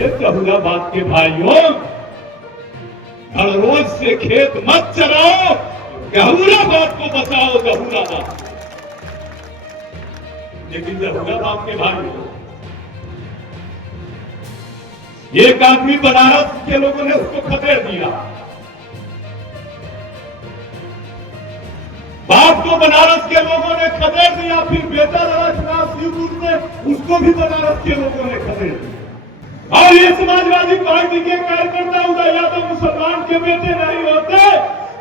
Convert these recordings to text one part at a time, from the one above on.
जहूराबाद के भाइयों, हर रोज से खेत मत चलाओ, जहूराबाद को बचाओ, जहूराबाद। लेकिन जहूराबाद के भाइयों, एक आदमी बनारस के लोगों ने उसको खदेड़ दिया, बाप को बनारस के लोगों ने खदेड़ दिया, फिर बेटा लड़ा चुनाव शिवपुर में, उसको भी बनारस के लोगों ने खदेड़ दिया। और ये समाजवादी पार्टी के कार्यकर्ता उदय यादव मुसलमान के बेटे नहीं होते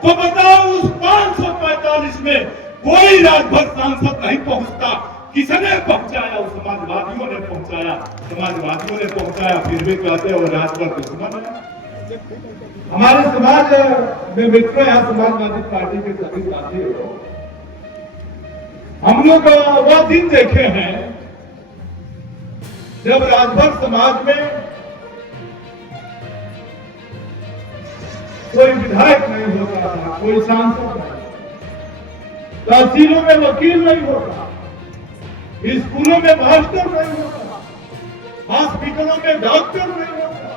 तो बताओ, उस 545 में कोई राजभर सांसद नहीं पहुंचता। किसने पहुंचाया? उस समाजवादियों ने पहुंचाया, समाजवादियों ने पहुंचाया। फिर भी कहते हो राजभर दुश्मन है। हमारे समाज में मित्रों, यहाँ समाजवादी पार्टी के सभी साथी हो, हम लोग वह दिन देखे हैं जब राजभर समाज में कोई विधायक नहीं होता था, कोई सांसद नहीं, तहसीलों में वकील नहीं होता, स्कूलों में मास्टर नहीं होता, हॉस्पिटलों में डॉक्टर नहीं होता,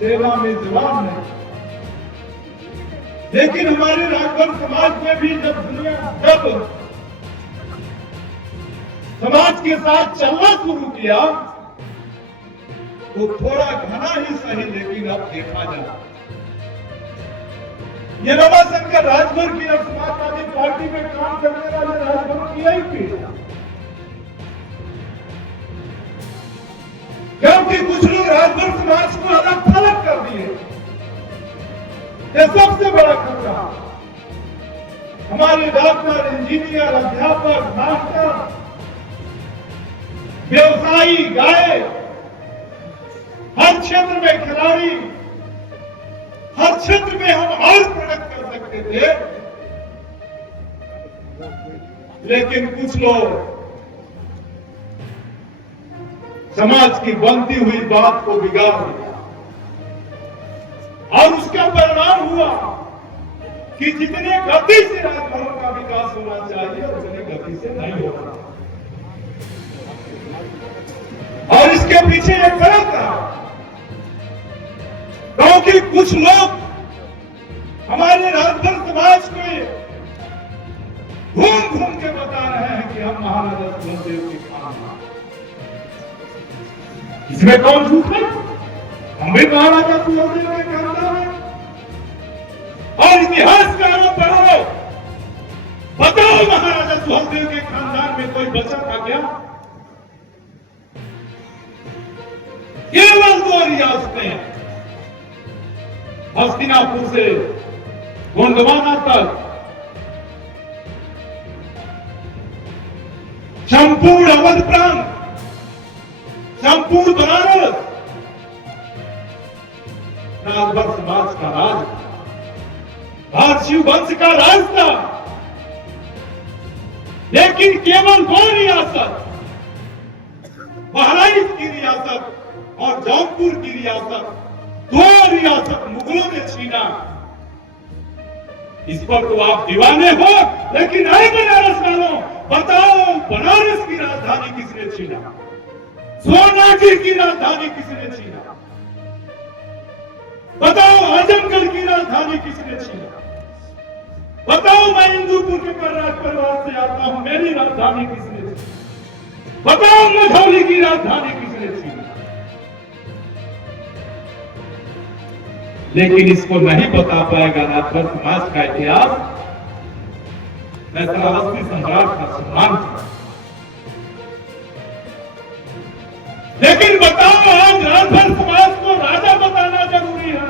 सेवा में जवान नहीं। लेकिन हमारे राजभर समाज में भी जब समाज के साथ चलना शुरू किया तो थोड़ा घना ही सही, लेकिन अब देखा जाए ये रमाशंकर राजभर की, अब समाजवादी पार्टी में काम करने वाले राजभर की यही पीढ़ी, क्योंकि कुछ लोग राजभर समाज को अलग थलग कर दिए। ये सबसे बड़ा खतरा। हमारे डॉक्टर, इंजीनियर, अध्यापक, मास्टर, व्यवसायी, गायक, हर क्षेत्र में खिलाड़ी, हर क्षेत्र में हम और प्रगति कर सकते थे, लेकिन कुछ लोग समाज की बनती हुई बात को बिगाड़ दिया और उसका परिणाम हुआ कि जितने गति से राजभरों का विकास होना चाहिए उतनी गति से नहीं हो रहा। और इसके पीछे एक कारण था, क्योंकि कुछ लोग हमारे राजभर समाज को घूम घूम के बता रहे हैं कि हम महाराजा सुहेलदेव के खानदान। इसमें कौन झूठ है? हम भी महाराजा सुहेलदेव के खानदान हैं। और इतिहास का आरोप पढ़ो, बताओ महाराजा सुहेलदेव के खानदान में कोई बचा था क्या? केवल 2 रियासतें, हस्तिनापुर से गोंडवाना तक, संपूर्ण अवध प्रांत, संपूर्ण बनारस राजभर समाज का राज, भारतीय वंश का राज था। लेकिन केवल 2 रियासत, बहराइच की रियासत और जौनपुर की रियासत, 2 रियासत मुगलों ने छीना। इस पर तो आप दीवाने हो, लेकिन अरे बनारस वालों, बताओ बनारस की राजधानी किसने छीना? सोनागिर की राजधानी किसने छीना? बताओ आजमगढ़ की राजधानी किसने छीना? बताओ मैं इंदुपुर के राज परिवार से आता हूं, मेरी राजधानी किसने छीना? बताओ मझौली की राजधानी किसने छीना? लेकिन इसको नहीं बता पाएगा राजभर समाज का इतिहास। मैं श्रावस्ती सम्राट का सम्मान किया, लेकिन बताओ आज राजभर समाज को राजा बताना जरूरी है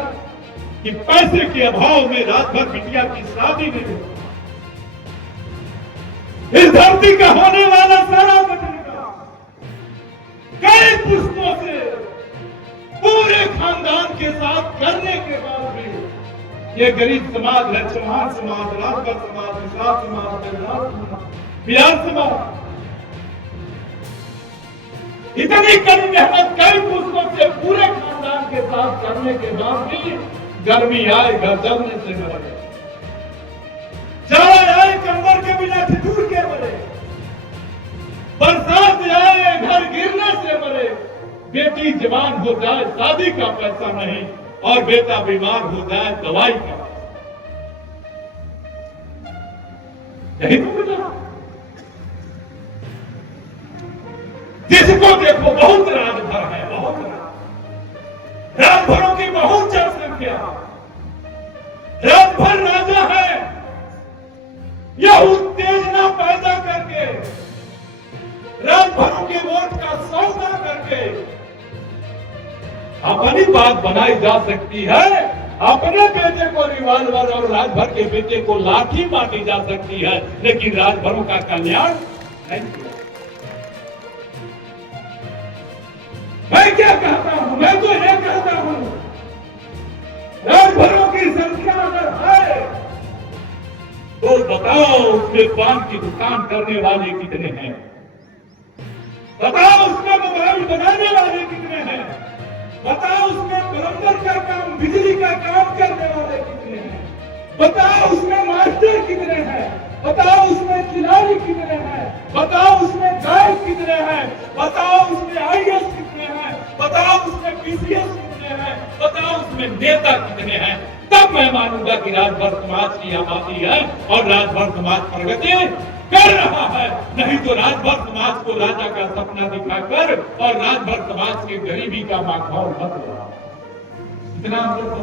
कि पैसे के अभाव में राजभर बिटिया की शादी नहीं होती। इस धरती का होने वाला सारा बचेगा। कई पुस्तकों से पूरे खानदान के साथ करने के बाद भी ये गरीब समाज है, चौहान समाज, राजभर समाज, विशाल समाज, बिहार समाज, इतनी कड़ी मेहनत कई पुस्तकों से पूरे खानदान के साथ करने के बाद भी गर्मी आए घर जलने से मरे, जाड़ा आए कंबल के बिना ठिठुर के मरे, बरसात आए घर गिरने से मरे, बेटी जवान हो जाए शादी का पैसा नहीं, और बेटा बीमार हो जाए दवाई का यही तो मिला। जिसको देखो बहुत राजभर है, बहुत राजभरों की बहुत जनसंख्या, राजभर राजा है। यह उत्तेजना पैदा करके राजभरों के वोट का सौदा करके अपनी बात बनाई जा सकती है, अपने बेटे को रिवॉल्वर और राजभर के बेटे को लाठी मारी जा सकती है, लेकिन राजभरों का कल्याण नहीं। मैं क्या कहता हूं, मैं तो यह कहता हूं राजभरों की संख्या अगर है तो बताओ उसमें पान की दुकान करने वाले कितने हैं, बताओ उसमें मोबाइल बनाने वाले कितने हैं, बताओ उसमें प्लम्बर का काम, बिजली का काम करने वाले कितने हैं, बताओ उसमें मास्टर कितने हैं, बताओ उसमें खिलाड़ी कितने हैं, बताओ उसमें गायक कितने हैं, बताओ उसमें आईएएस कितने हैं, बताओ उसमें पीसीएस कितने हैं, बताओ उसमें नेता कितने हैं। तब मैं मानूंगा कि राजभर समाज की आबादी है और राजभर समाज प्रगति कर रहा है। नहीं तो राजभर समाज को राजा का सपना दिखाकर और राजभर समाज के गरीबी का माहौल बन रहा है। इतना हम लोग तो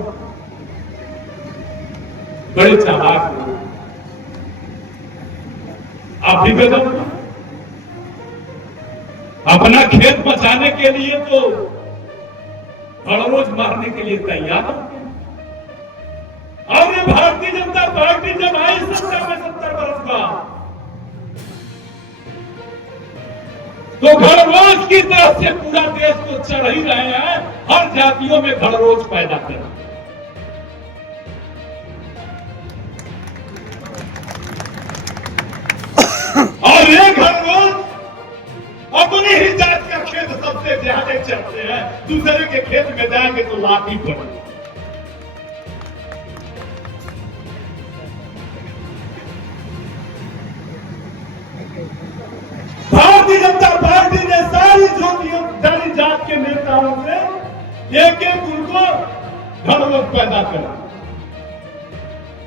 बड़े चालाक लोग, आप भी बेदम अपना खेत बचाने के लिए तो रोज मारने के लिए तैयार होते हैं। और ये भारतीय जनता पार्टी जब आई सत्ता में 70 वर्ष बाद, तो घड़रोज की तरफ से पूरा देश को चढ़ ही रहे हैं, हर जातियों में घड़रोज पैदा कर। और ये घड़रोज अपनी ही जात का खेत सबसे ज्यादा चढ़ते हैं, दूसरे के खेत में जाएंगे तो लाठी पड़े। भारतीय जनता पार्टी ने सारी जात के नेताओं से एक एक उनको घड़रोज पैदा करा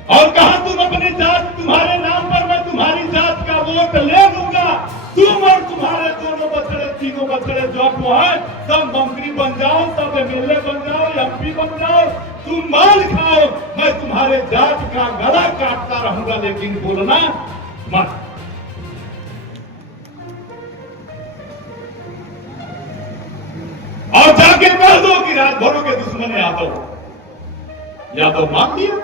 और कहा तुम अपनी जात, तुम्हारे नाम पर मैं तुम्हारी जात का वोट ले लूंगा, तुम और तुम्हारे दोनों बछड़े, तीनों बछड़े जो आपको है सब मंत्री बन जाओ, सब एमएलए बन जाओ, एमपी बन जाओ, तुम माल खाओ, मैं तुम्हारे जात का गला काटता रहूंगा, लेकिन बोलना मत। और जाके कह दो कि राजभरों के दुश्मन यादव मान लिया।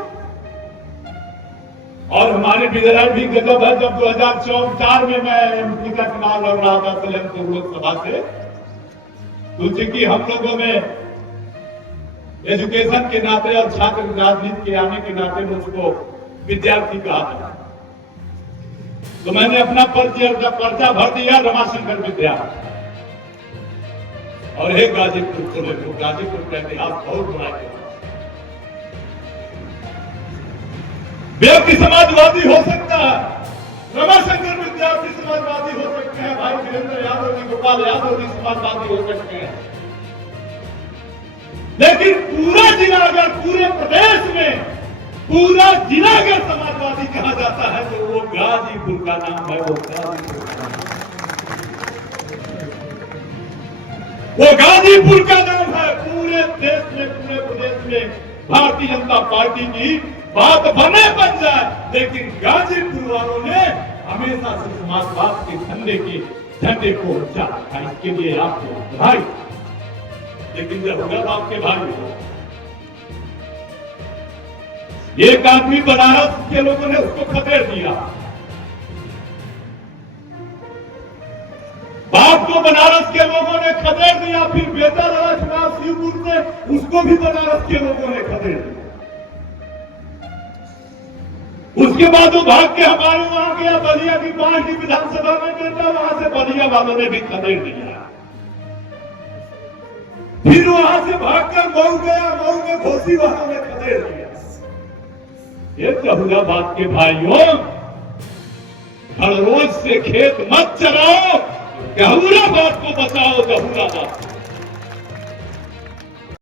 और हमारे विधायक भी गजब है, जब 2004 में मैं एमपी का चुनाव लड़ रहा था सलेमपुर लोकसभा से, तो चूंकि हम लोगों में एजुकेशन के नाते और छात्र राजनीति के आने के नाते मुझको विद्यार्थी कहा था, तो मैंने अपना पर्चा भर दिया रमाशंकर विद्यालय और एक गाजीपुर को लेकर। गाजीपुर का इतिहास बहुत बड़ा है। व्यक्ति समाजवादी हो सकता है, रमाशंकर विद्यार्थी समाजवादी हो सकते हैं, भाई वीरेंद्र यादव जी, गोपाल यादव जी समाजवादी हो सकते हैं, लेकिन पूरा जिला अगर पूरे प्रदेश में पूरा जिला अगर समाजवादी कहा जाता है तो वो गाजीपुर का नाम है। वो गाजीपुर का नाम है। पूरे देश में, पूरे प्रदेश में भारतीय जनता पार्टी की बात बने बन जाए, लेकिन गाजीपुर वालों ने हमेशा से समाजवाद के झंडे को ऊंचा रखा। इसके लिए आपको बधाई। लेकिन जब जब आपके भाई एक आदमी बनारस के लोगों ने उसको खदेड़ दिया, बाप को बनारस के लोगों ने खदेड़ दिया, फिर बेटा लड़ा चुनाव शिवपुर में, उसको भी बनारस के लोगों ने खदेड़ दिया। उसके बाद वो भाग के हमारे वहां गया, बलिया की पार्टी विधानसभा में बेटा, वहां से बलिया वालों ने भी खदेड़ दिया। फिर वहां से भागकर मऊ गया, मऊ में घोसी वालों ने खदेड़ दिया। ये जहुराबाद के भाइयों, हर रोज से खेत मत चलाओ, जहुराबाद को बचाओ। जहुराबाद